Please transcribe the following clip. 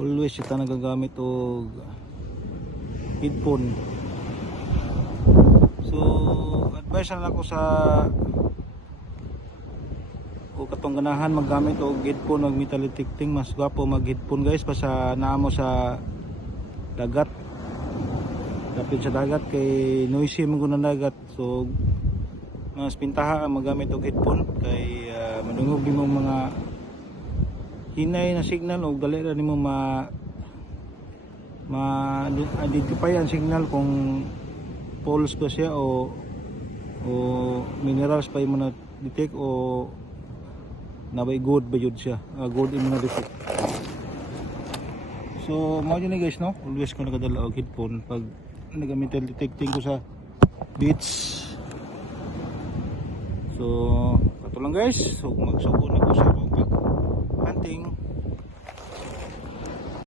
always ita nagagamit og headphone. So advice na ako sa o katong ganahan maggamit og headphone og metal detecting, mas gwapo mag headphone guys pa sa naamo sa dagat, kapit sa dagat kay noisy man gud ang dagat. So mas pintaha ang magamit og headphone kay madungog nimo mga hinay na signal o dali ra nimo ma-identify ang signal kung false ba siya o minerals pa yung na detect o nabay good ba yun siya, good yung na detect. So mao yun guys, no, always ko nakadala og headphone pag nag-metal detecting ko sa beach. So kato lang guys, so magsuko na ko sa pag hunting.